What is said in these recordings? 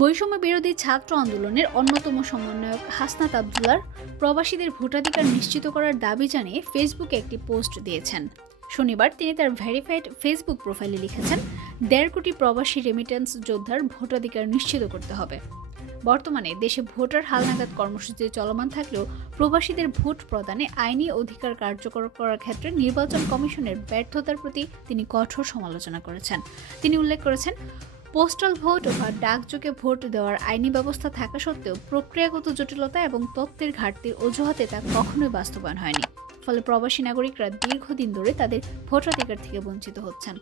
বৈষম্য বিরোধী ছাত্র আন্দোলনের অন্যতম সমন্বয়ক হাসনাত আবদুল্লার প্রবাসীদের ভোটাধিকার নিশ্চিত করার দাবি জানিয়ে ফেসবুকে একটি পোস্ট দিয়েছেন। শনিবার তিনি তার ভেরিফাইড ফেসবুক প্রোফাইলে লিখেছেন, ১.৫ কোটি প্রবাসী রেমিটেন্স যোদ্ধার ভোটাধিকার নিশ্চিত করতে হবে। বর্তমানে দেশে ভোটার হালনাগাদ কর্মসূচি চলমান থাকলেও প্রবাসীদের ভোট প্রদানে আইনি অধিকার কার্যকর করার ক্ষেত্রে নির্বাচন কমিশনের ব্যর্থতার প্রতি তিনি কঠোর সমালোচনা করেছেন। তিনি উল্লেখ করেছেন, পোস্টাল ভোট বা ডাকযোগে ভোট দেওয়ার আইনি ব্যবস্থা থাকা সত্ত্বেও প্রক্রিয়াগত জটিলতা এবং তথ্যের ঘাটতির অজুহাতে তা কখনোই বাস্তবায়ন হয়নি। ফলে প্রবাসী নাগরিকরা দীর্ঘদিন ধরে তাদের ভোটাধিকার থেকে বঞ্চিত হচ্ছেন।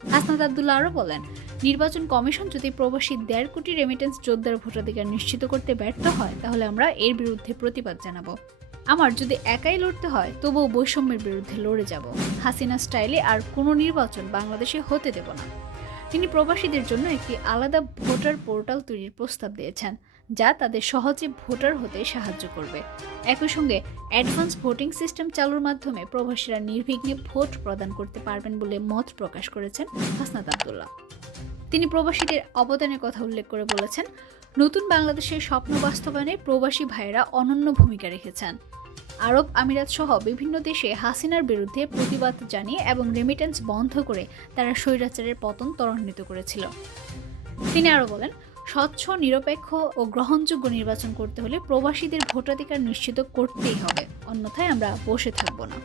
হাসনাত আবদুল্লাহ আরও বলেন, নির্বাচন কমিশন যদি প্রবাসী ১.৫ কোটি রেমিটেন্স যোদ্ধার ভোটাধিকার নিশ্চিত করতে ব্যর্থ হয় তাহলে আমরা এর বিরুদ্ধে প্রতিবাদ জানাবো। আমার যদি একাই লড়তে হয় তবুও বৈষম্যের বিরুদ্ধে লড়ে যাব। হাসিনা স্টাইলে আর কোনো নির্বাচন বাংলাদেশে হতে দেব না। তিনি প্রবাসীদের জন্য একটি আলাদা ভোটার পোর্টাল তৈরির প্রস্তাব দিয়েছেন, যা তাদের সহজে ভোটার হতে সাহায্য করবে। একই সঙ্গে অ্যাডভান্স ভোটিং সিস্টেম চালুর মাধ্যমে প্রবাসীরা নির্বিঘ্নে ভোট প্রদান করতে পারবেন বলে মত প্রকাশ করেছেন হাসনাত আবদুল্লাহ। তিনি প্রবাসীদের অবদানের কথা উল্লেখ করে বলেছেন, নতুন বাংলাদেশের স্বপ্ন বাস্তবায়নে প্রবাসী ভাইয়েরা অনন্য ভূমিকা রেখেছেন। আরব আমিরাত সহ বিভিন্ন দেশে হাসিনার বিরুদ্ধে প্রতিবাদ জানিয়ে এবং রেমিটেন্স বন্ধ করে তারা স্বৈরাচারের পতন ত্বরান্বিত করেছিল। তিনি আরও বলেন, স্বচ্ছ, নিরপেক্ষ ও গ্রহণযোগ্য নির্বাচন করতে হলে প্রবাসীদের ভোটাধিকার নিশ্চিত করতেই হবে, অন্যথায় আমরা বসে থাকব না।